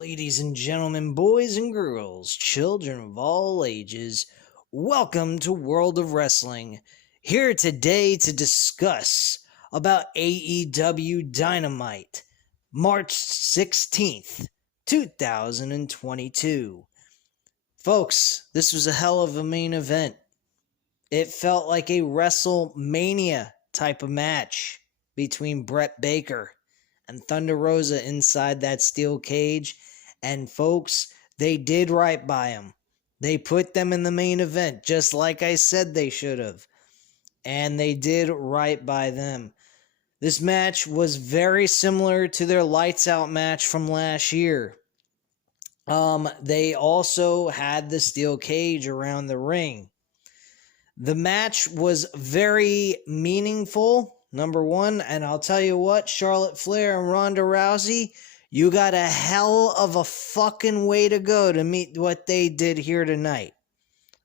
Ladies and gentlemen, boys and girls, children of all ages, welcome to World of Wrestling. Here today to discuss about AEW Dynamite, March 16th, 2022. Folks, this was a hell of a main event. It felt like a Wrestlemania type of match between Brett Baker and Thunder Rosa inside that steel cage. And folks, they did right by them. They put them in the main event, just like I said they should have. And they did right by them. This match was very similar to their Lights Out match from last year. They also had the steel cage around the ring. The match was very meaningful, number one. And I'll tell you what, Charlotte Flair and Ronda Rousey, you got a hell of a fucking way to go to meet what they did here tonight.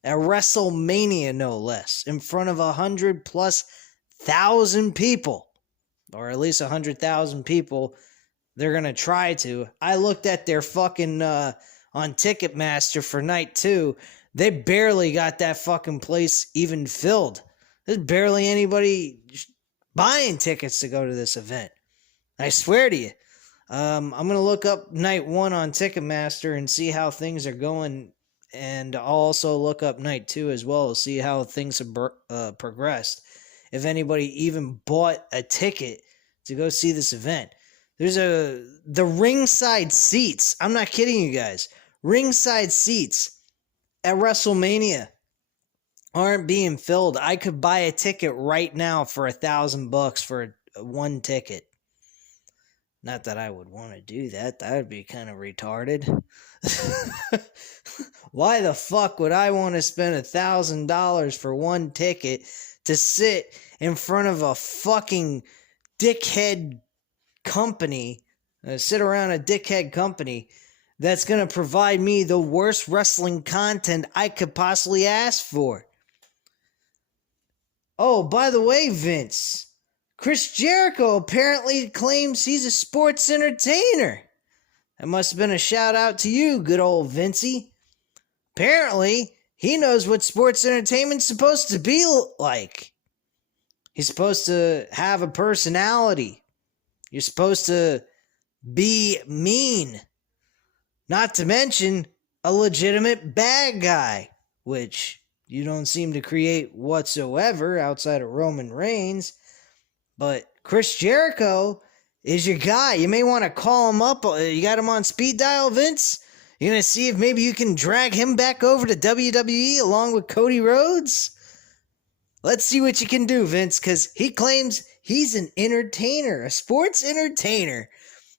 At WrestleMania, no less. In front of 100,000+ people. Or at least 100,000 people. They're going to try to. I looked at their fucking, on Ticketmaster for night 2. They barely got that fucking place even filled. There's barely anybody buying tickets to go to this event. I swear to you. I'm going to look up night 1 on Ticketmaster and see how things are going. And I'll also look up night 2 as well to see how things have progressed. If anybody even bought a ticket to go see this event. There's the ringside seats. I'm not kidding you guys. Ringside seats at WrestleMania aren't being filled. I could buy a ticket right now for $1,000 for one ticket. Not that I would want to do that. That would be kind of retarded. Why the fuck would I want to spend $1,000 for one ticket to sit in front of a fucking dickhead company, sit around a dickhead company that's going to provide me the worst wrestling content I could possibly ask for? Oh, by the way, Vince, Chris Jericho apparently claims he's a sports entertainer. That must have been a shout out to you, good old Vincey. Apparently, he knows what sports entertainment's supposed to be like. He's supposed to have a personality. You're supposed to be mean. Not to mention a legitimate bad guy, which you don't seem to create whatsoever outside of Roman Reigns. But Chris Jericho is your guy. You may want to call him up. You got him on speed dial, Vince? You're going to see if maybe you can drag him back over to WWE along with Cody Rhodes? Let's see what you can do, Vince, because he claims he's an entertainer, a sports entertainer,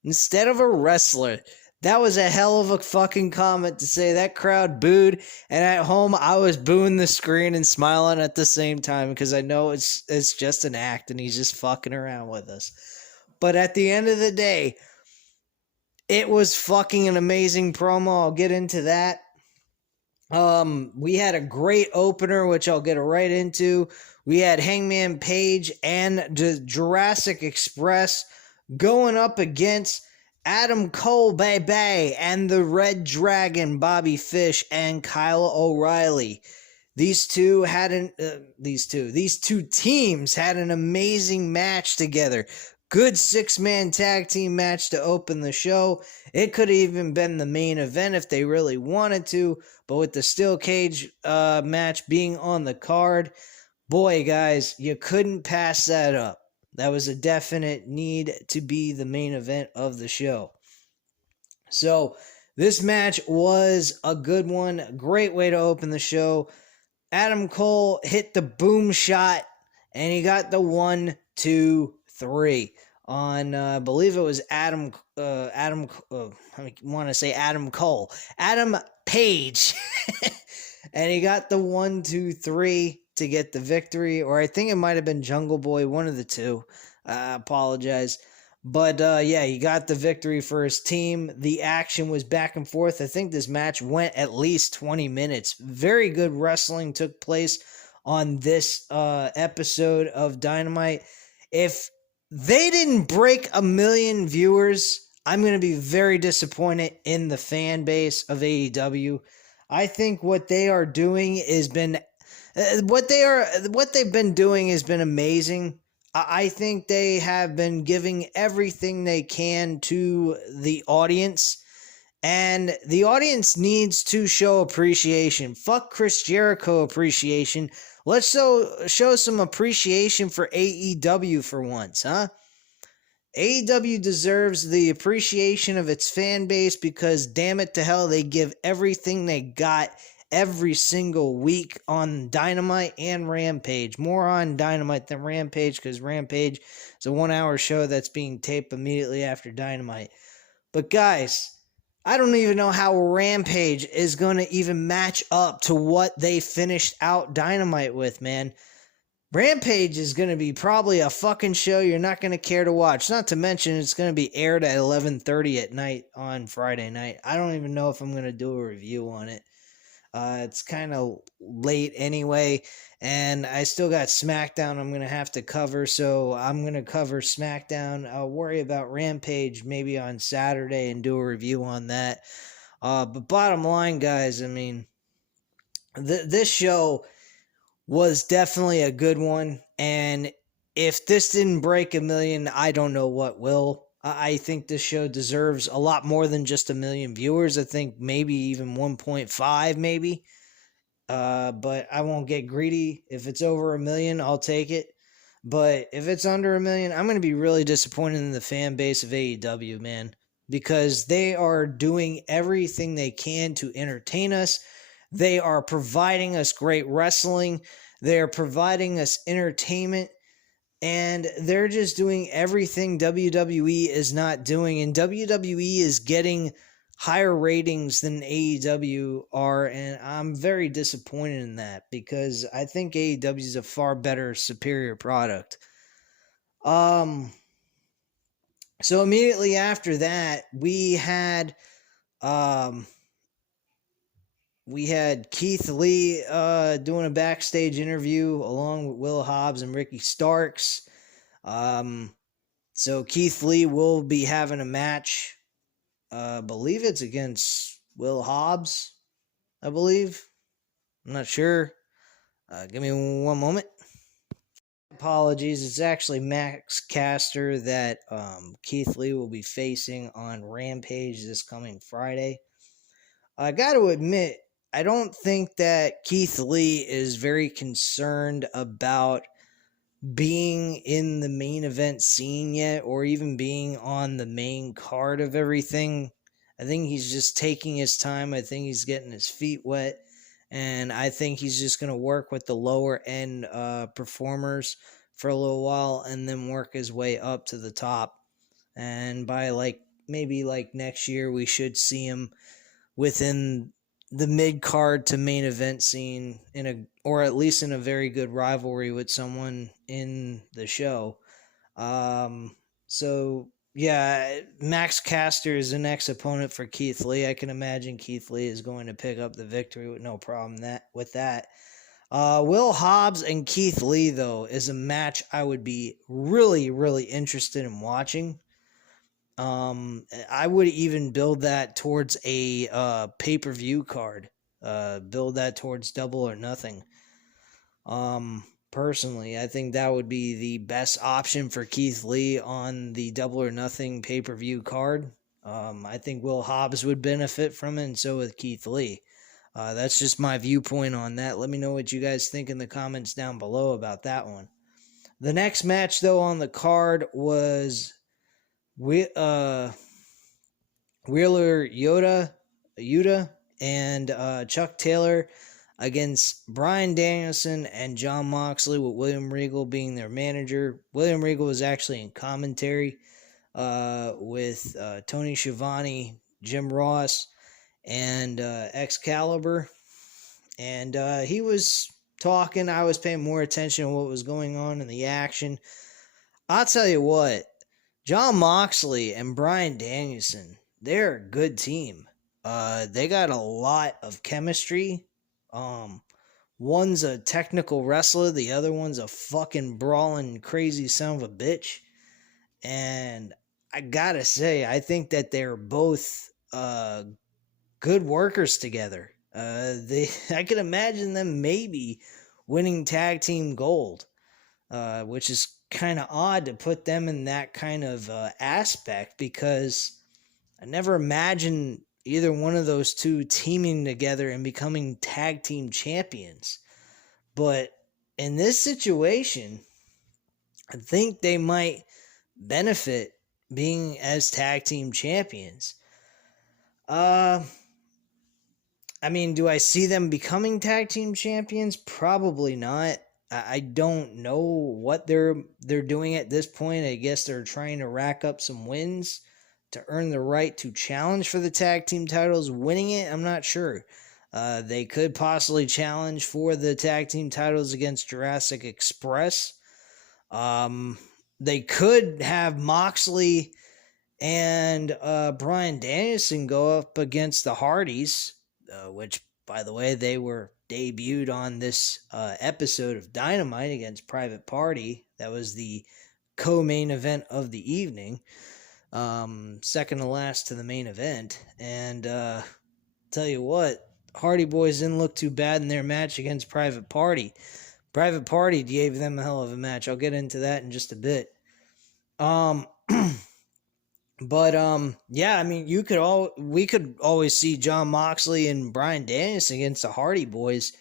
instead of a wrestler. That was a hell of a fucking comment to say. That crowd booed, and at home I was booing the screen and smiling at the same time because I know it's just an act and he's just fucking around with us. But at the end of the day, it was fucking an amazing promo. I'll get into that. We had a great opener, which I'll get right into. We had Hangman Page and the Jurassic Express going up against Adam Cole, baby, and the Red Dragon, Bobby Fish, and Kyle O'Reilly. These two teams had an amazing match together. Good 6-man tag team match to open the show. It could have even been the main event if they really wanted to, but with the steel cage match being on the card, boy, guys, you couldn't pass that up. That was a definite need to be the main event of the show. So, this match was a good one. Great way to open the show. Adam Cole hit the boom shot, and he got the 1, 2, 3. on, I believe it was I want to say Adam Cole, Adam Page, and he got the 1, 2, 3 to get the victory, or I think it might have been Jungle Boy, one of the two. I apologize. But yeah, he got the victory for his team. The action was back and forth. I think this match went at least 20 minutes. Very good wrestling took place on this episode of Dynamite. If they didn't break 1 million viewers, I'm going to be very disappointed in the fan base of AEW. I think what they are doing has been what they've been doing has been amazing. I think they have been giving everything they can to the audience, and the audience needs to show appreciation. Fuck Chris Jericho appreciation. Let's show some appreciation for AEW for once, huh? AEW deserves the appreciation of its fan base because, damn it to hell, they give everything they got every single week on Dynamite and Rampage. More on Dynamite than Rampage because Rampage is a 1-hour show that's being taped immediately after Dynamite. But guys, I don't even know how Rampage is going to even match up to what they finished out Dynamite with, man. Rampage is going to be probably a fucking show you're not going to care to watch. Not to mention it's going to be aired at 11:30 at night on Friday night. I don't even know if I'm going to do a review on it. It's kind of late anyway, and I still got SmackDown I'm going to have to cover, so I'm going to cover SmackDown. I'll worry about Rampage maybe on Saturday and do a review on that. But bottom line, guys, I mean, this show was definitely a good one, and if this didn't break 1 million, I don't know what will. I think this show deserves a lot more than just 1 million viewers. I think maybe even 1.5, maybe. But I won't get greedy. If it's over 1 million, I'll take it. But if it's under 1 million, I'm going to be really disappointed in the fan base of AEW, man, because they are doing everything they can to entertain us. They are providing us great wrestling. They are providing us entertainment. And they're just doing everything WWE is not doing. And WWE is getting higher ratings than AEW are. And I'm very disappointed in that because I think AEW is a far better, superior product. So immediately after that, we had Keith Lee doing a backstage interview along with Will Hobbs and Ricky Starks. So Keith Lee will be having a match. I believe it's against Will Hobbs, I believe. I'm not sure. Give me one moment. Apologies. It's actually Max Caster that Keith Lee will be facing on Rampage this coming Friday. I got to admit, I don't think that Keith Lee is very concerned about being in the main event scene yet, or even being on the main card of everything. I think he's just taking his time. I think he's getting his feet wet, and I think he's just going to work with the lower end performers for a little while and then work his way up to the top. And by maybe next year, we should see him within the mid card to main event scene or at least in a very good rivalry with someone in the show. So yeah, Max Caster is the next opponent for Keith Lee. I can imagine Keith Lee is going to pick up the victory with no problem with that. Will Hobbs and Keith Lee, though, is a match I would be really, really interested in watching. I would even build that towards a pay-per-view card. Build that towards Double or Nothing. Personally, I think that would be the best option for Keith Lee on the Double or Nothing pay-per-view card. I think Will Hobbs would benefit from it, and so would Keith Lee. That's just my viewpoint on that. Let me know what you guys think in the comments down below about that one. The next match, though, on the card was Wheeler Yuta and Chuck Taylor against Bryan Danielson and Jon Moxley, with William Regal being their manager. William Regal was actually in commentary with Tony Schiavone, Jim Ross, and Excalibur. And he was talking. I was paying more attention to what was going on in the action. I'll tell you what, Jon Moxley and Bryan Danielson, they're a good team. They got a lot of chemistry. One's a technical wrestler, the other one's a fucking brawling crazy son of a bitch. And I gotta say, I think that they're both good workers together. I could imagine them maybe winning tag team gold, which is kind of odd to put them in that kind of aspect, because I never imagined either one of those two teaming together and becoming tag team champions. But in this situation, I think they might benefit being as tag team champions. I mean, do I see them becoming tag team champions? Probably not. I don't know what they're doing at this point. I guess they're trying to rack up some wins to earn the right to challenge for the tag team titles. Winning it, I'm not sure. They could possibly challenge for the tag team titles against Jurassic Express. They could have Moxley and Bryan Danielson go up against the Hardys, which, by the way, they were debuted on this episode of Dynamite against Private Party. That was the co-main event of the evening, second to last to the main event. And tell you what, Hardy Boys didn't look too bad in their match against Private Party. Private Party gave them a hell of a match. I'll get into that in just a bit. But yeah, I mean, we could always see Jon Moxley and Bryan Danielson against the Hardy Boys,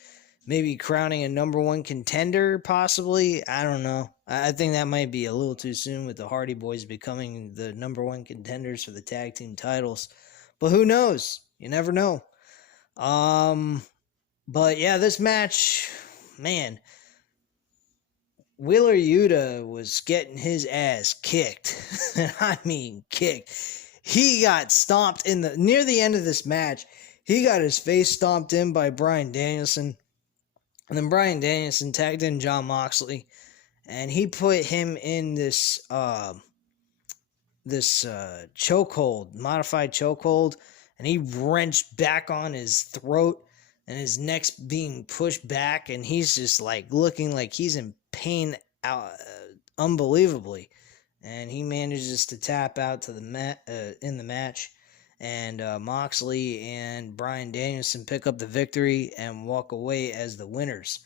maybe crowning a number one contender, possibly. I don't know. I think that might be a little too soon, with the Hardy Boys becoming the number one contenders for the tag team titles. But who knows? You never know. But yeah, this match, man, Wheeler Yuta was getting his ass kicked. I mean, kicked. He got stomped near the end of this match. He got his face stomped in by Bryan Danielson. And then Bryan Danielson tagged in Jon Moxley. And he put him in this chokehold, modified chokehold. And he wrenched back on his throat. And his neck's being pushed back. And he's just like looking like he's in pain unbelievably, and he manages to tap out to the in the match, and Moxley and Bryan Danielson pick up the victory and walk away as the winners.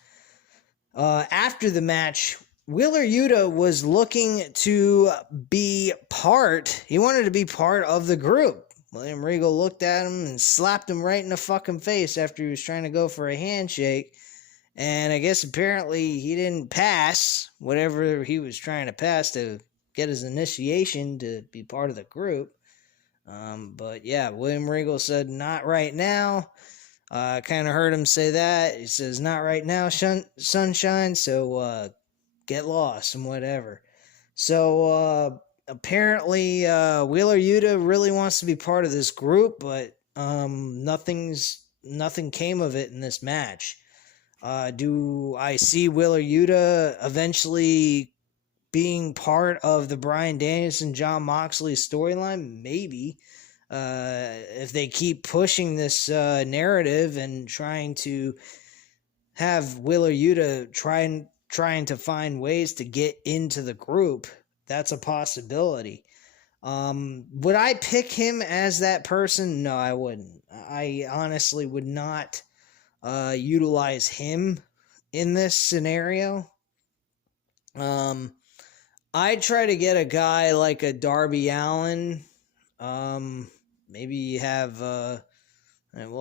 After the match, Wheeler Yuta was looking to be he wanted to be part of the group. William Regal looked at him and slapped him right in the fucking face after he was trying to go for a handshake. And I guess apparently he didn't pass whatever he was trying to pass to get his initiation to be part of the group. But yeah, William Regal said, not right now. I kind of heard him say that. He says, not right now, sunshine, so get lost and whatever. So apparently Wheeler Yuta really wants to be part of this group, but nothing came of it in this match. Do I see Wheeler Yuta eventually being part of the Bryan Danielson, Jon Moxley storyline? Maybe. If they keep pushing this narrative and trying to have Wheeler Yuta trying to find ways to get into the group, that's a possibility. Would I pick him as that person? No, I wouldn't. I honestly would not utilize him in this scenario. I'd try to get a guy like a Darby Allin. Maybe you have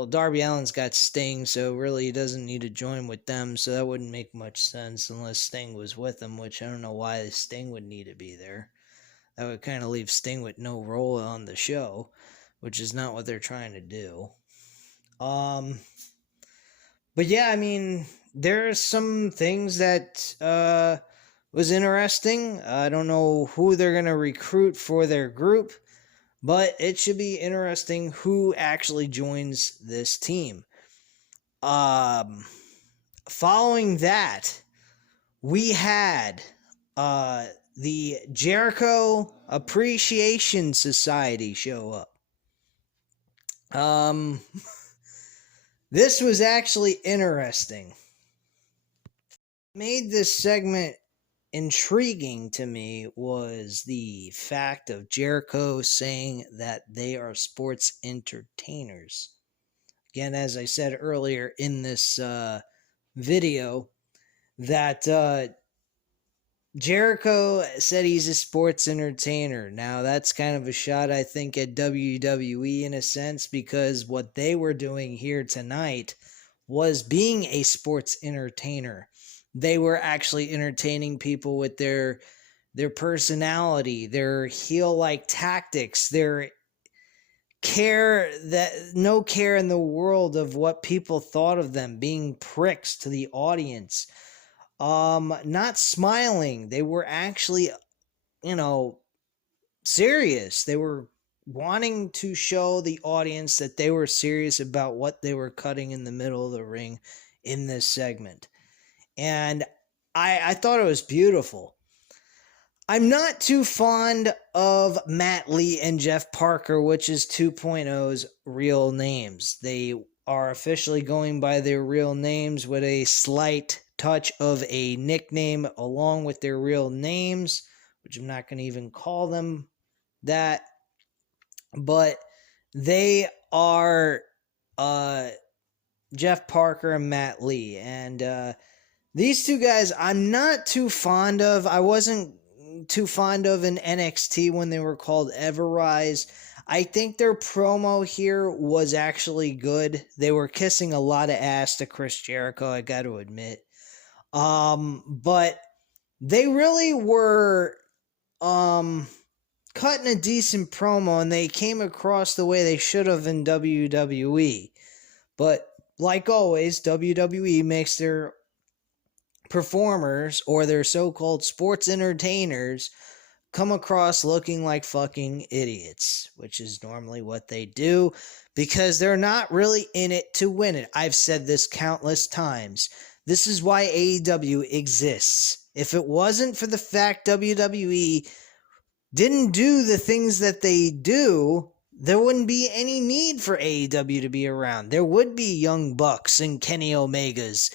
Darby Allin's got Sting, so really he doesn't need to join with them, so that wouldn't make much sense unless Sting was with him, which I don't know why Sting would need to be there. That would kind of leave Sting with no role on the show, which is not what they're trying to do. But yeah, I mean, there's some things that was interesting. I don't know who they're going to recruit for their group, but it should be interesting who actually joins this team. Um, Following that, we had the Jericho Appreciation Society show up. This was actually interesting. Made this segment intriguing to me was the fact of Jericho saying that they are sports entertainers. Again, as I said earlier in this video, that Jericho said he's a sports entertainer. Now, that's kind of a shot, I think, at WWE in a sense, because what they were doing here tonight was being a sports entertainer. They were actually entertaining people with their personality, their heel-like tactics, their no care in the world of what people thought of them, being pricks to the audience. Not smiling. They were actually, serious. They were wanting to show the audience that they were serious about what they were cutting in the middle of the ring in this segment. And I thought it was beautiful. I'm not too fond of Matt Lee and Jeff Parker, which is 2.0's real names. They are officially going by their real names with a slight touch of a nickname along with their real names, which I'm not going to even call them that. But they are Jeff Parker and Matt Lee. And these two guys I'm not too fond of. I wasn't too fond of in NXT when they were called Everrise. I think their promo here was actually good. They were kissing a lot of ass to Chris Jericho, I got to admit. But they really were cutting a decent promo, and they came across the way they should have in WWE. But like always, WWE makes their performers, or their so-called sports entertainers, come across looking like fucking idiots, which is normally what they do, because they're not really in it to win it. I've said this countless times. This is why AEW exists. If it wasn't for the fact WWE didn't do the things that they do, there wouldn't be any need for AEW to be around. There would be Young Bucks and Kenny Omegas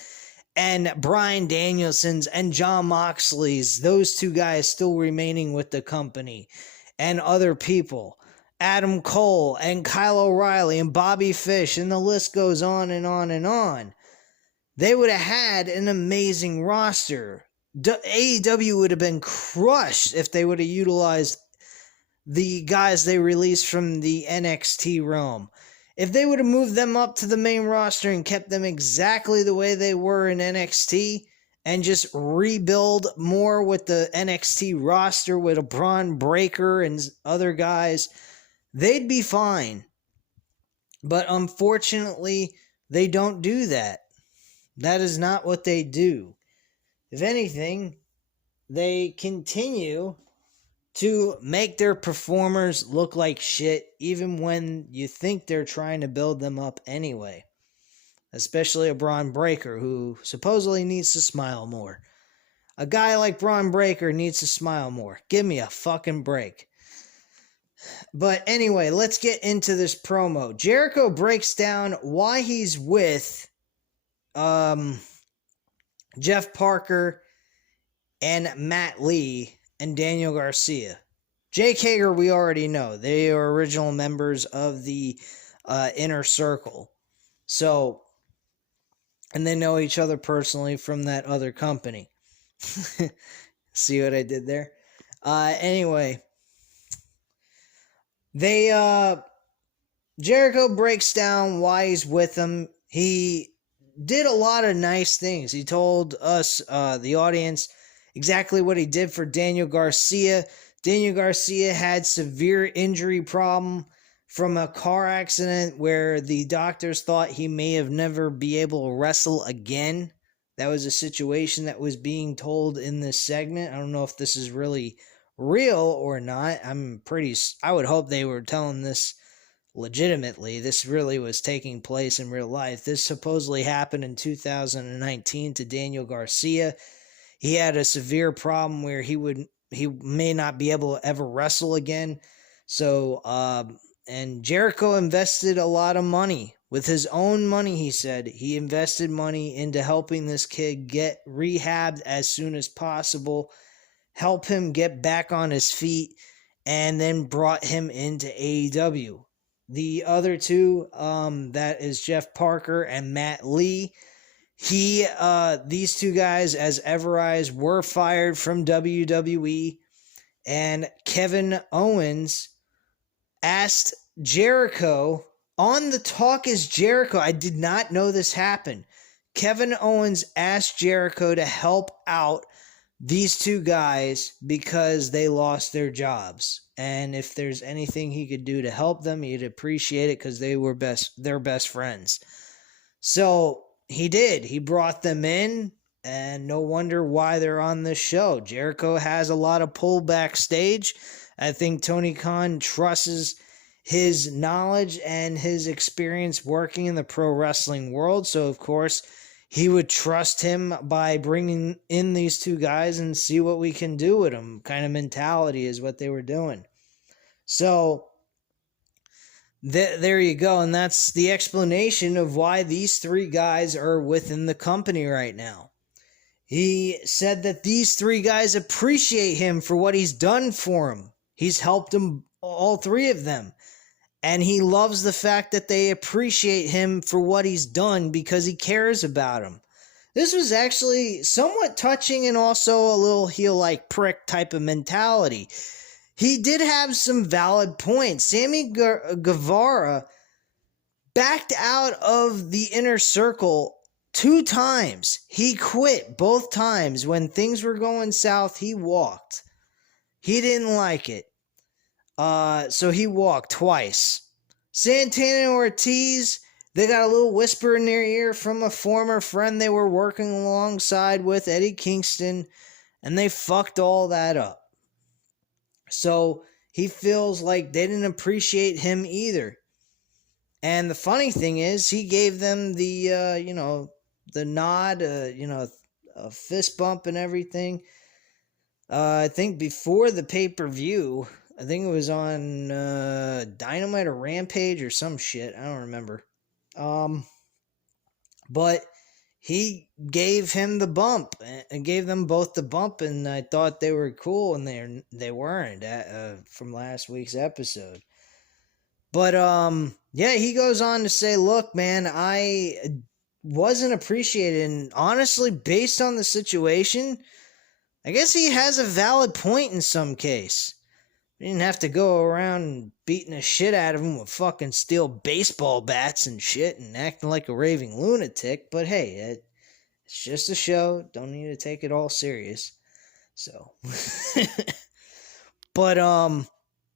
and Bryan Danielson's and Jon Moxley's, those two guys still remaining with the company, and other people. Adam Cole and Kyle O'Reilly and Bobby Fish, and the list goes on and on and on. They would have had an amazing roster. AEW would have been crushed if they would have utilized the guys they released from the NXT realm. If they would have moved them up to the main roster and kept them exactly the way they were in NXT, and just rebuild more with the NXT roster with a Braun Breaker and other guys, they'd be fine. But unfortunately, they don't do that. That is not what they do. If anything, they continue to make their performers look like shit, even when you think they're trying to build them up anyway. Especially a Braun Breaker, who supposedly needs to smile more. A guy like Braun Breaker needs to smile more. Give me a fucking break. But anyway, let's get into this promo. Jericho breaks down why he's with Jeff Parker and Matt Lee and Daniel Garcia. Jake Hager, we already know. They are original members of the Inner Circle. So, and they know each other personally from that other company. See what I did there? Anyway, Jericho breaks down why he's with them. He did a lot of nice things. He told us, the audience, exactly what he did for Daniel Garcia. Daniel Garcia had severe injury problem from a car accident where the doctors thought he may have never be able to wrestle again. That was a situation that was being told in this segment. I don't know if this is really real or not. I would hope they were telling this legitimately. This really was taking place in real life. This supposedly happened in 2019 to Daniel Garcia. He had a severe problem where he may not be able to ever wrestle again. So, and Jericho invested a lot of money. With his own money, he said, he invested money into helping this kid get rehabbed as soon as possible, help him get back on his feet, and then brought him into AEW. The other two, that is Jeff Parker and Matt Lee. These two guys, as Everrise, were fired from WWE, and Kevin Owens asked Jericho on the Talk is Jericho. I did not know this happened. Kevin Owens asked Jericho to help out these two guys because they lost their jobs. And if there's anything he could do to help them, he'd appreciate it because they're best friends. So he did. He brought them in, and no wonder why they're on this show. Jericho has a lot of pull backstage. I think Tony Khan trusts his knowledge and his experience working in the pro wrestling world. So, of course, he would trust him by bringing in these two guys and see what we can do with them. Kind of mentality is what they were doing. So, there you go. And that's the explanation of why these three guys are within the company right now. He said that these three guys appreciate him for what he's done for them. He's helped them, all three of them. And he loves the fact that they appreciate him for what he's done because he cares about them. This was actually somewhat touching and also a little heel-like prick type of mentality. He did have some valid points. Sammy Guevara backed out of the Inner Circle 2 times. He quit both times. When things were going south, he walked. He didn't like it. So he walked twice. Santana and Ortiz, they got a little whisper in their ear from a former friend they were working alongside with, Eddie Kingston, and they fucked all that up. So he feels like they didn't appreciate him either. And the funny thing is, he gave them the, the nod, a fist bump and everything. I think before the pay-per-view, I think it was on Dynamite or Rampage or some shit. I don't remember. But he gave him the bump and gave them both the bump, and I thought they were cool, and they weren't from last week's episode. But yeah, he goes on to say, "Look, man, I wasn't appreciated, and honestly, based on the situation, I guess he has a valid point in some case. We didn't have to go around beating the shit out of him with fucking steel baseball bats and shit and acting like a raving lunatic, but hey, it's just a show. Don't need to take it all serious." So, but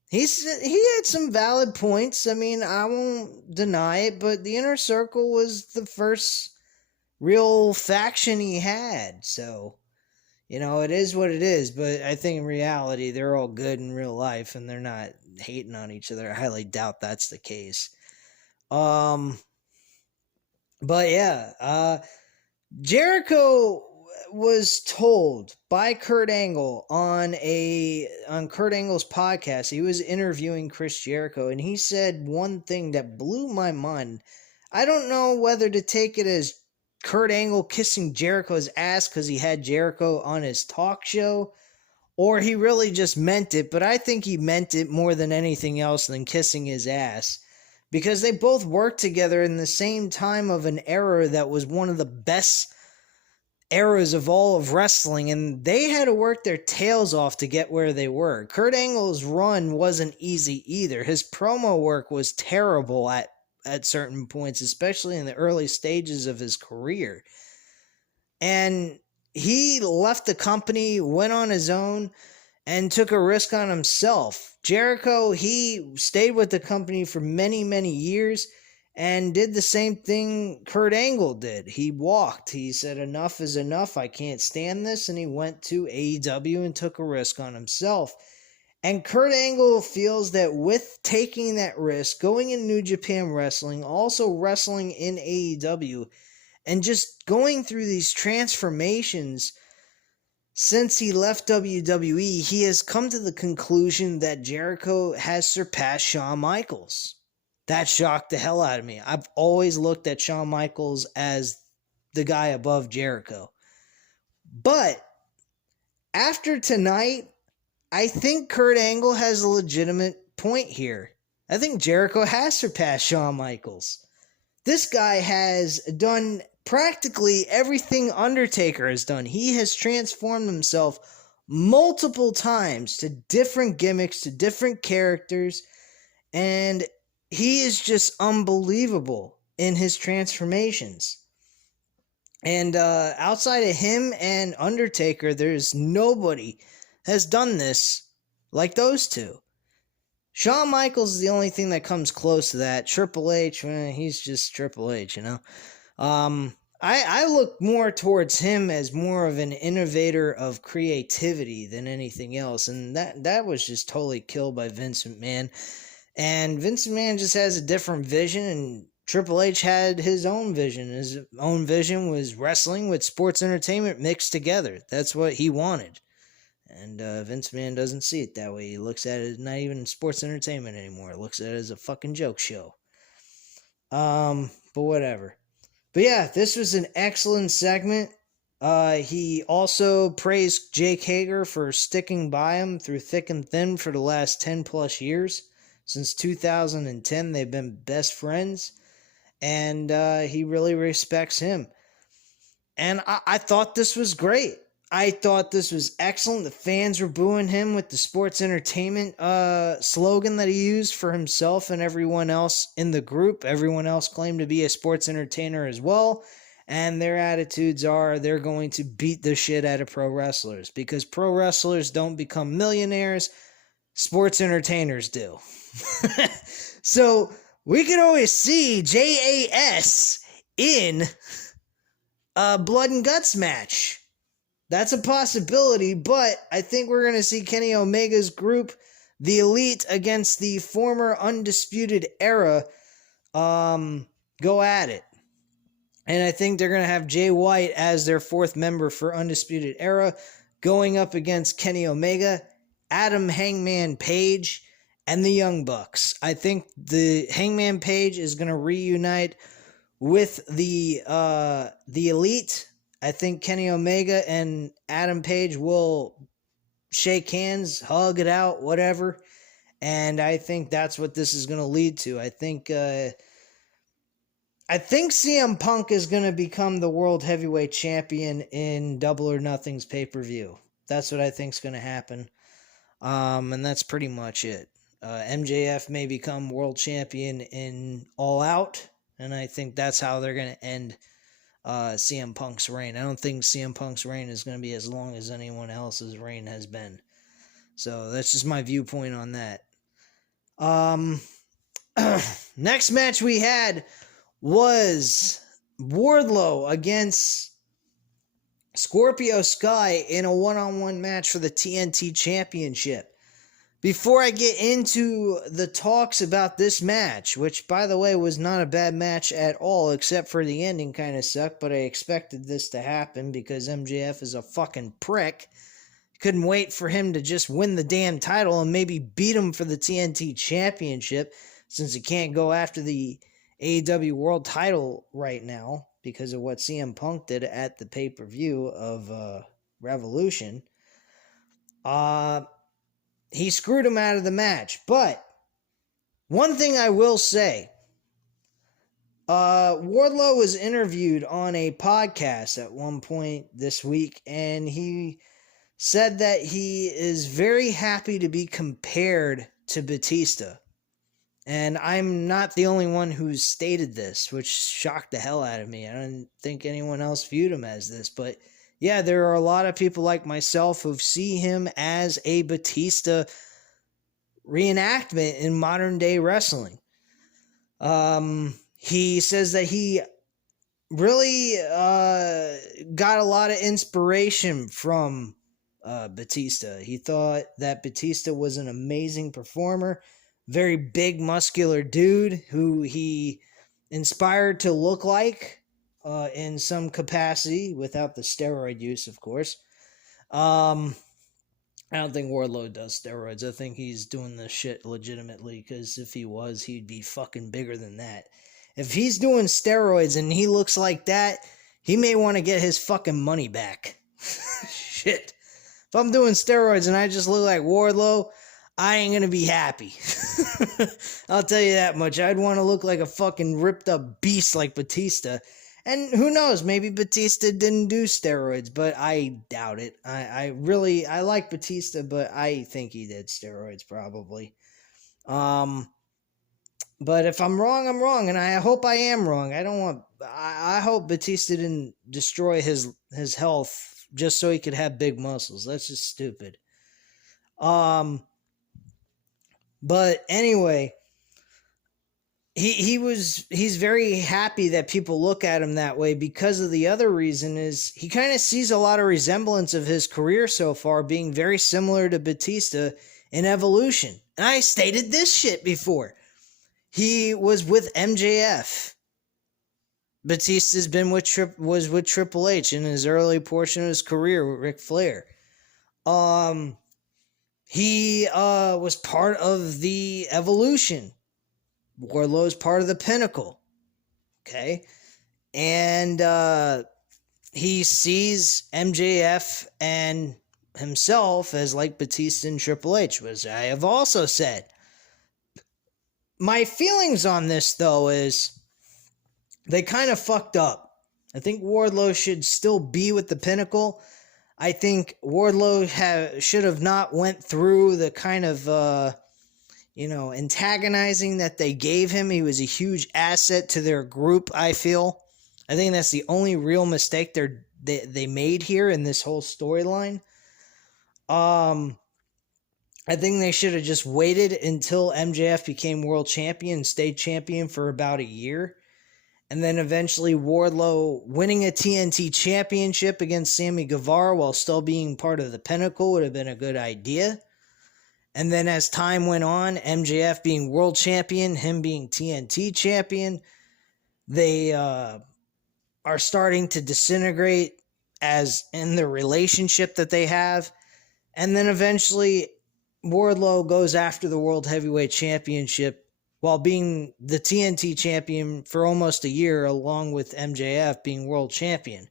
he had some valid points. I mean, I won't deny it, but the Inner Circle was the first real faction he had, so it is what it is, but I think in reality, they're all good in real life, and they're not hating on each other. I highly doubt that's the case. But yeah, Jericho was told by Kurt Angle on Kurt Angle's podcast. He was interviewing Chris Jericho, and he said one thing that blew my mind. I don't know whether to take it as Kurt Angle kissing Jericho's ass because he had Jericho on his talk show, or he really just meant it, but I think he meant it more than anything else than kissing his ass, because they both worked together in the same time of an era that was one of the best eras of all of wrestling, and they had to work their tails off to get where they were. Kurt Angle's run wasn't easy either. His promo work was terrible at certain points, especially in the early stages of his career. And he left the company, went on his own, and took a risk on himself. Jericho, he stayed with the company for many, many years and did the same thing Kurt Angle did. He walked. He said, enough is enough. I can't stand this. And he went to AEW and took a risk on himself. And Kurt Angle feels that with taking that risk, going in New Japan Wrestling, also wrestling in AEW, and just going through these transformations since he left WWE, he has come to the conclusion that Jericho has surpassed Shawn Michaels. That shocked the hell out of me. I've always looked at Shawn Michaels as the guy above Jericho. But after tonight, I think Kurt Angle has a legitimate point here. I think Jericho has surpassed Shawn Michaels. This guy has done practically everything Undertaker has done. He has transformed himself multiple times to different gimmicks, to different characters, and he is just unbelievable in his transformations. And outside of him and Undertaker, there's nobody has done this like those two. Shawn Michaels is the only thing that comes close to that. Triple H, he's just Triple H, you know. I look more towards him as more of an innovator of creativity than anything else, and that was just totally killed by Vince McMahon. And Vince McMahon just has a different vision, and Triple H had his own vision. His own vision was wrestling with sports entertainment mixed together. That's what he wanted. And Vince McMahon doesn't see it that way. He looks at it not even sports entertainment anymore. He looks at it as a fucking joke show. But whatever. But yeah, this was an excellent segment. He also praised Jake Hager for sticking by him through thick and thin for the last 10 plus years. Since 2010, they've been best friends. And he really respects him. And I thought this was great. I thought this was excellent. The fans were booing him with the sports entertainment slogan that he used for himself and everyone else in the group. Everyone else claimed to be a sports entertainer as well. And their attitudes are they're going to beat the shit out of pro wrestlers. Because pro wrestlers don't become millionaires. Sports entertainers do. So we could always see JAS in a blood and guts match. That's a possibility, but I think we're going to see Kenny Omega's group, the Elite, against the former Undisputed Era, go at it. And I think they're going to have Jay White as their fourth member for Undisputed Era, going up against Kenny Omega, Adam Hangman Page, and the Young Bucks. I think the Hangman Page is going to reunite with the Elite. I think Kenny Omega and Adam Page will shake hands, hug it out, whatever. And I think that's what this is going to lead to. I think CM Punk is going to become the World Heavyweight Champion in Double or Nothing's pay-per-view. That's what I think is going to happen. And that's pretty much it. MJF may become World Champion in All Out. And I think that's how they're going to end CM Punk's reign. I don't think CM Punk's reign is going to be as long as anyone else's reign has been. So that's just my viewpoint on that. Next match we had was Wardlow against Scorpio Sky in a one-on-one match for the TNT Championship. Before I get into the talks about this match, which, by the way, was not a bad match at all, except for the ending kind of sucked, but I expected this to happen because MJF is a fucking prick. Couldn't wait for him to just win the damn title and maybe beat him for the TNT Championship, since he can't go after the AEW World title right now because of what CM Punk did at the pay-per-view of Revolution. He screwed him out of the match. But one thing I will say, Wardlow was interviewed on a podcast at one point this week, and he said that he is very happy to be compared to Batista. And I'm not the only one who's stated this, which shocked the hell out of me. I don't think anyone else viewed him as this, but yeah, there are a lot of people like myself who see him as a Batista reenactment in modern day wrestling. He says that he really got a lot of inspiration from Batista. He thought that Batista was an amazing performer, very big, muscular dude who he inspired to look like in some capacity without the steroid use, of course. I don't think Wardlow does steroids. I think he's doing this shit legitimately, because if he was, he'd be fucking bigger than that. If he's doing steroids and he looks like that, he may want to get his fucking money back. Shit. If I'm doing steroids and I just look like Wardlow, I ain't gonna be happy. I'll tell you that much. I'd want to look like a fucking ripped up beast like Batista. And who knows, maybe Batista didn't do steroids, but I doubt it. I like Batista, but I think he did steroids probably. But if I'm wrong, I'm wrong, and I hope I am wrong. I hope Batista didn't destroy his health just so he could have big muscles. That's just stupid. But anyway, he's very happy that people look at him that way, because of the other reason is he kind of sees a lot of resemblance of his career so far being very similar to Batista in Evolution. And I stated this shit before. He was with MJF. Batista's was with Triple H in his early portion of his career with Ric Flair. He was part of the Evolution. Wardlow's part of the Pinnacle. Okay? And he sees MJF and himself as like Batista and Triple H, which I have also said. My feelings on this, though, is they kind of fucked up. I think Wardlow should still be with the Pinnacle. I think Wardlow should have not went through the kind of, antagonizing that they gave him. He was a huge asset to their group, I feel. I think that's the only real mistake they made here in this whole storyline. I think they should have just waited until MJF became world champion and stayed champion for about a year. And then eventually Wardlow winning a TNT championship against Sammy Guevara while still being part of the Pinnacle would have been a good idea. And then as time went on, MJF being world champion, him being TNT champion, they are starting to disintegrate as in the relationship that they have. And then eventually Wardlow goes after the World Heavyweight Championship while being the TNT champion for almost a year, along with MJF being world champion.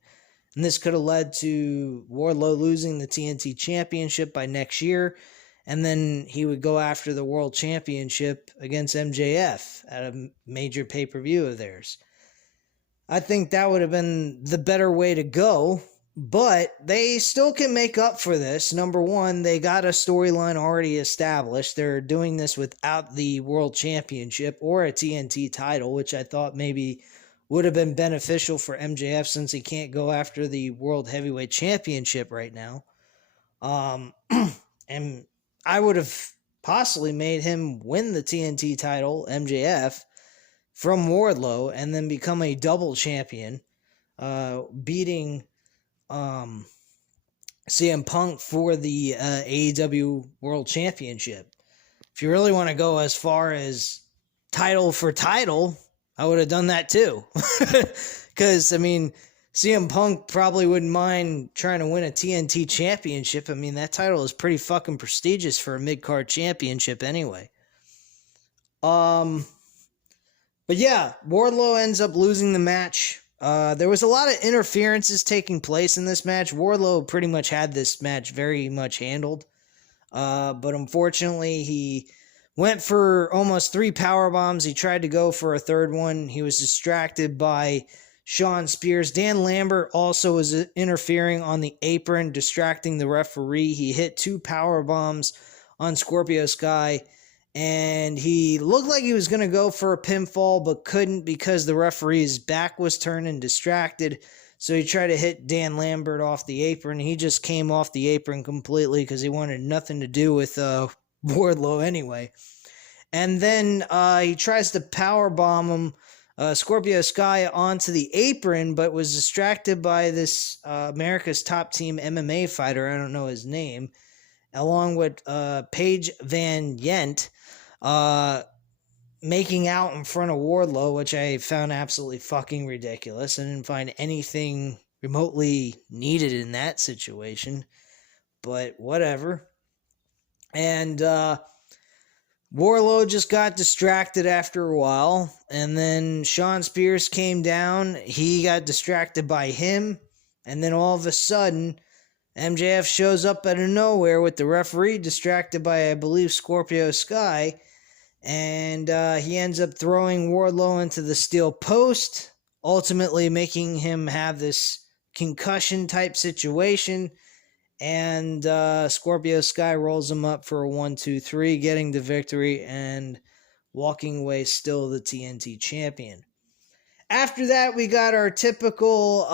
And this could have led to Wardlow losing the TNT championship by next year, and then he would go after the world championship against MJF at a major pay-per-view of theirs. I think that would have been the better way to go, but they still can make up for this. Number one, they got a storyline already established. They're doing this without the world championship or a TNT title, which I thought maybe would have been beneficial for MJF since he can't go after the World Heavyweight Championship right now. And I would have possibly made him win the TNT title, MJF, from Wardlow, and then become a double champion, beating CM Punk for the AEW World Championship. If you really want to go as far as title for title, I would have done that too. Because, CM Punk probably wouldn't mind trying to win a TNT championship. That title is pretty fucking prestigious for a mid-card championship anyway. But yeah, Wardlow ends up losing the match. There was a lot of interferences taking place in this match. Wardlow pretty much had this match very much handled. But unfortunately, he went for almost 3 power bombs. He tried to go for a third one. He was distracted by Shawn Spears. Dan Lambert also was interfering on the apron, distracting the referee. He hit 2 power bombs on Scorpio Sky, and he looked like he was going to go for a pinfall, but couldn't because the referee's back was turned and distracted. So he tried to hit Dan Lambert off the apron. He just came off the apron completely because he wanted nothing to do with Wardlow anyway. And then he tries to powerbomb him, Scorpio Sky, onto the apron, but was distracted by this America's Top Team MMA fighter. I don't know his name, along with Paige Van Yent, making out in front of Wardlow, which I found absolutely fucking ridiculous. I didn't find anything remotely needed in that situation, but whatever. And Wardlow just got distracted after a while, and then Shawn Spears came down. He got distracted by him, and then all of a sudden, MJF shows up out of nowhere with the referee distracted by, I believe, Scorpio Sky, and he ends up throwing Wardlow into the steel post, ultimately making him have this concussion-type situation. And Scorpio Sky rolls him up for a 1-2-3, getting the victory and walking away still the TNT champion. After that, we got our typical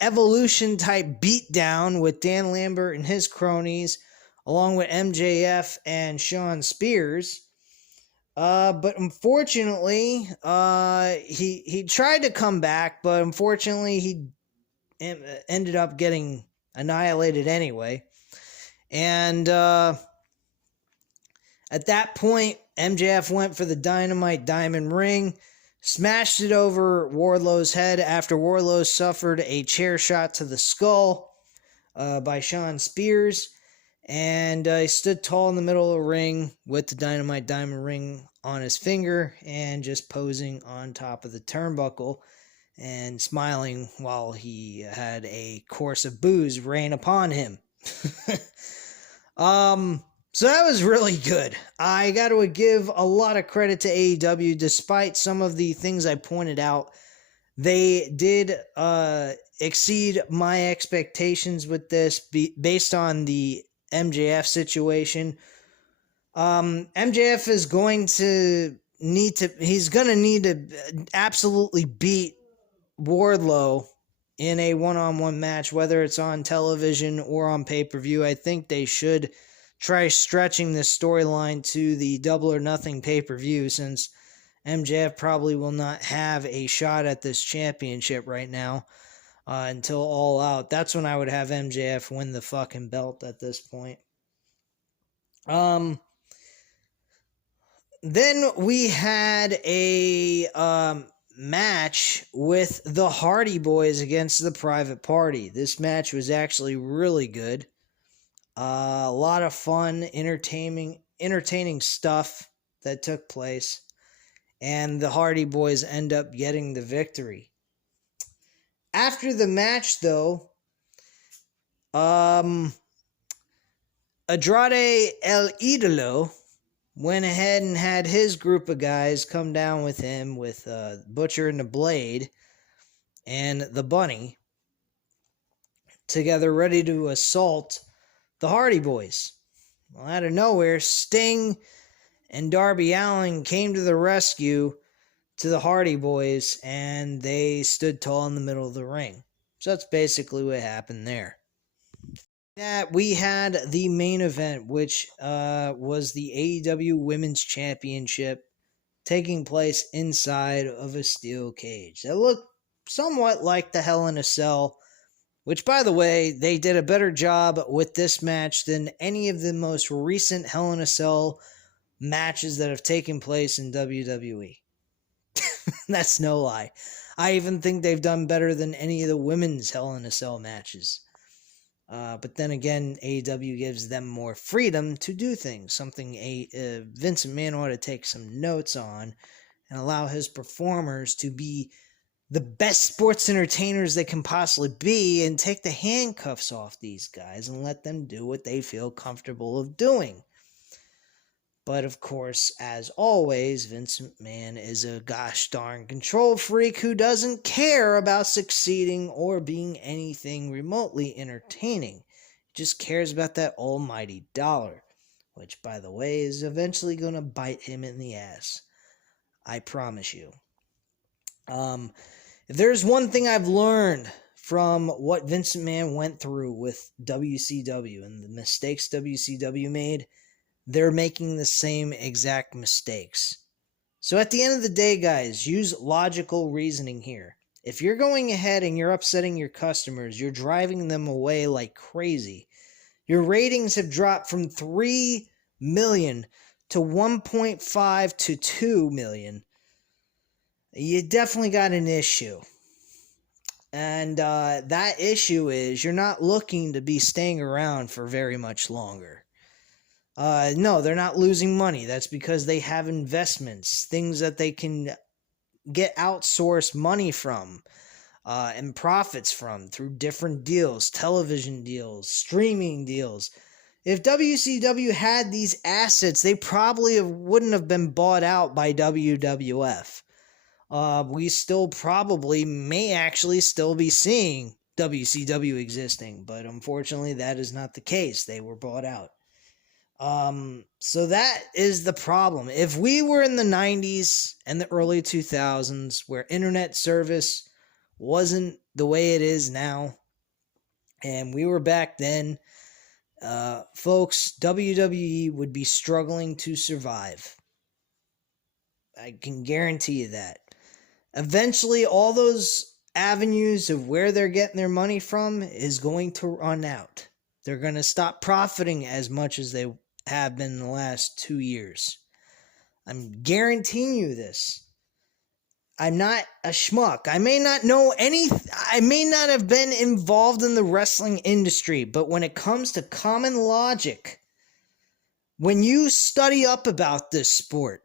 Evolution type beatdown with Dan Lambert and his cronies, along with MJF and Shawn Spears. But unfortunately, he tried to come back, but unfortunately he ended up getting annihilated anyway. And at that point, MJF went for the Dynamite Diamond Ring, smashed it over Wardlow's head after Wardlow suffered a chair shot to the skull by Shawn Spears. And he stood tall in the middle of the ring with the Dynamite Diamond Ring on his finger and just posing on top of the turnbuckle and smiling while he had a course of booze rain upon him. So that was really good. I got to give a lot of credit to AEW. Despite some of the things I pointed out, they did exceed my expectations with this based on the MJF situation. MJF is going to need to absolutely beat Wardlow in a one-on-one match, whether it's on television or on pay-per-view. I think they should try stretching this storyline to the Double or Nothing pay-per-view, since MJF probably will not have a shot at this championship right now until All Out. That's when I would have MJF win the fucking belt at this point. Then we had a match with the Hardy Boys against the Private Party. This match was actually really good. A lot of fun, entertaining stuff that took place. And the Hardy Boys end up getting the victory. After the match, though, Andrade El Idolo went ahead and had his group of guys come down with him with Butcher and the Blade and the Bunny together, ready to assault the Hardy Boys. Well, out of nowhere, Sting and Darby Allin came to the rescue to the Hardy Boys, and they stood tall in the middle of the ring. So that's basically what happened there. That we had the main event, which was the AEW Women's Championship, taking place inside of a steel cage that looked somewhat like the Hell in a Cell, which, by the way, they did a better job with this match than any of the most recent Hell in a Cell matches that have taken place in WWE. That's no lie. I even think they've done better than any of the women's Hell in a Cell matches. But then again, AEW gives them more freedom to do things, something Vince McMahon ought to take some notes on and allow his performers to be the best sports entertainers they can possibly be, and take the handcuffs off these guys and let them do what they feel comfortable of doing. But of course, as always, Vince McMahon is a gosh darn control freak who doesn't care about succeeding or being anything remotely entertaining. He just cares about that almighty dollar, which, by the way, is eventually going to bite him in the ass. I promise you. If there's one thing I've learned from what Vince McMahon went through with WCW and the mistakes WCW made, they're making the same exact mistakes. So at the end of the day, guys, use logical reasoning here. If you're going ahead and you're upsetting your customers, you're driving them away like crazy. Your ratings have dropped from 3 million to 1.5 to 2 million. You definitely got an issue. And that issue is you're not looking to be staying around for very much longer. No, they're not losing money. That's because they have investments, things that they can get outsourced money from and profits from through different deals, television deals, streaming deals. If WCW had these assets, they probably wouldn't have been bought out by WWF. We still probably may actually still be seeing WCW existing, but unfortunately that is not the case. They were bought out. So that is the problem. If we were in the 90s and the early 2000s where internet service wasn't the way it is now, and we were back then, folks, WWE would be struggling to survive. I can guarantee you that. Eventually, all those avenues of where they're getting their money from is going to run out. They're going to stop profiting as much as they have been in the last 2 years. I'm guaranteeing you this. I'm not a schmuck. I may not know I may not have been involved in the wrestling industry, but when it comes to common logic, when you study up about this sport,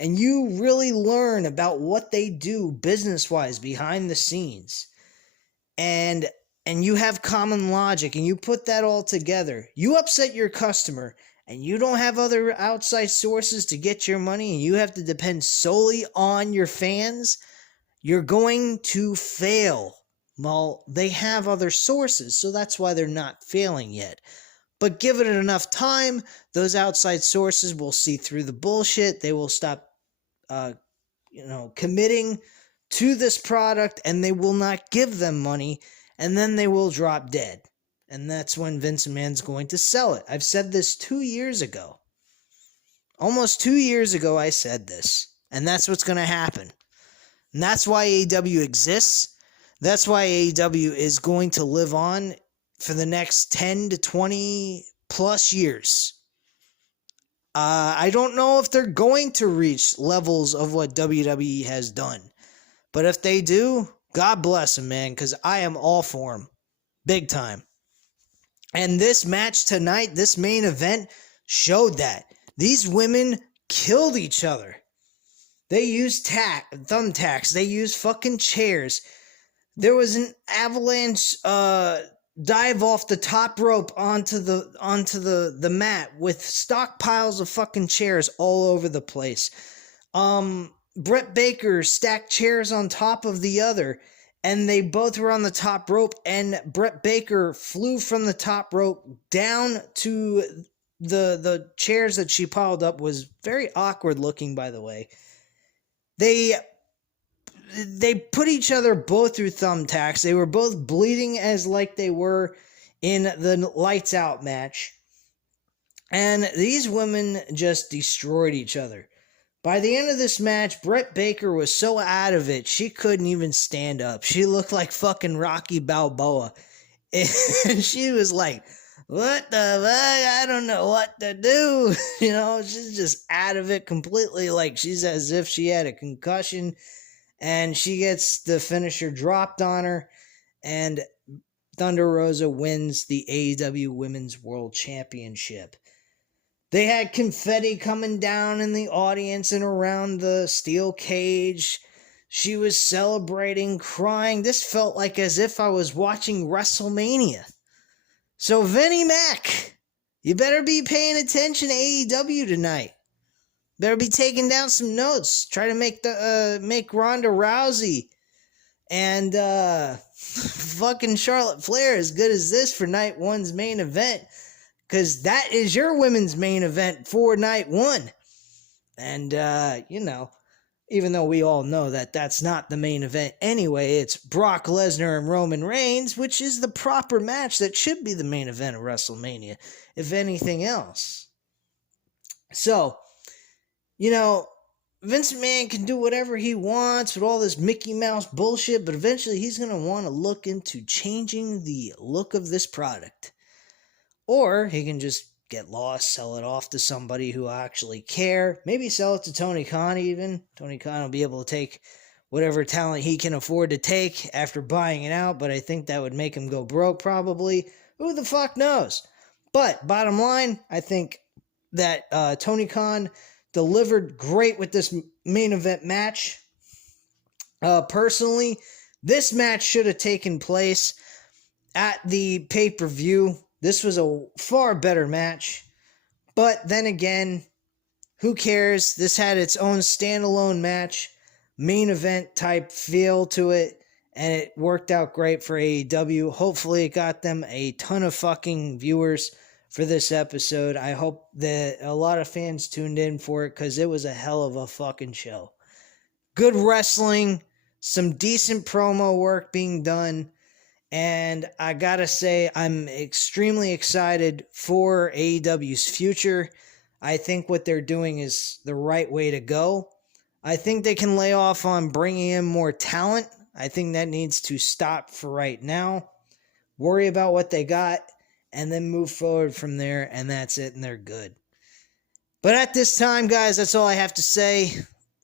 and you really learn about what they do business-wise behind the scenes, and you have common logic, and you put that all together, you upset your customer, and you don't have other outside sources to get your money, and you have to depend solely on your fans, you're going to fail. Well, they have other sources, so that's why they're not failing yet. But give it enough time, those outside sources will see through the bullshit. They will stop committing to this product, and they will not give them money, and then they will drop dead. And that's when Vince McMahon's going to sell it. I've said this 2 years ago. Almost 2 years ago I said this. And that's what's going to happen. And that's why AEW exists. That's why AEW is going to live on for the next 10 to 20 plus years. I don't know if they're going to reach levels of what WWE has done. But if they do, God bless them, man, because I am all for them. Big time. And this match tonight, this main event, showed that. These women killed each other. They used thumbtacks. They used fucking chairs. There was an avalanche dive off the top rope onto the mat with stockpiles of fucking chairs all over the place. Brett Baker stacked chairs on top of the other, and they both were on the top rope, and Brett Baker flew from the top rope down to the chairs that she piled up. Was very awkward looking, by the way. They put each other both through thumbtacks. They were both bleeding as like they were in the Lights Out match. And these women just destroyed each other. By the end of this match, Brett Baker was so out of it, she couldn't even stand up. She looked like fucking Rocky Balboa. And she was like, what the fuck? I don't know what to do. You know, she's just out of it completely. Like she's as if she had a concussion. And she gets the finisher dropped on her. And Thunder Rosa wins the AEW Women's World Championship. They had confetti coming down in the audience and around the steel cage. She was celebrating, crying. This felt like as if I was watching Wrestlemania. So Vinnie Mac, you better be paying attention to AEW tonight. Better be taking down some notes. Try to make Ronda Rousey and fucking Charlotte Flair as good as this for night one's main event. Because that is your women's main event for night one. And, Even though we all know that that's not the main event anyway. It's Brock Lesnar and Roman Reigns, which is the proper match that should be the main event of WrestleMania, if anything else. So, you know, Vince McMahon can do whatever he wants with all this Mickey Mouse bullshit, but eventually he's going to want to look into changing the look of this product. Or he can just get lost, sell it off to somebody who actually care. Maybe sell it to Tony Khan even. Tony Khan will be able to take whatever talent he can afford to take after buying it out, but I think that would make him go broke probably. Who the fuck knows? But bottom line, I think that Tony Khan delivered great with this main event match. Personally, this match should have taken place at the pay-per-view. This was a far better match. But then again, who cares? This had its own standalone match, main event type feel to it, and it worked out great for AEW. Hopefully it got them a ton of fucking viewers for this episode. I hope that a lot of fans tuned in for it because it was a hell of a fucking show. Good wrestling, some decent promo work being done, and I gotta say, I'm extremely excited for AEW's future. I think what they're doing is the right way to go. I think they can lay off on bringing in more talent. I think that needs to stop for right now. Worry about what they got, and then move forward from there, and that's it, and they're good. But at this time, guys, that's all I have to say.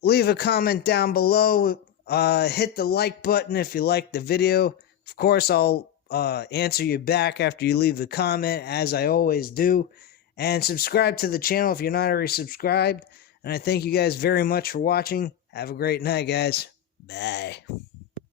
Leave a comment down below. Hit the like button if you liked the video. Of course, I'll answer you back after you leave the comment, as I always do. And subscribe to the channel if you're not already subscribed. And I thank you guys very much for watching. Have a great night, guys. Bye.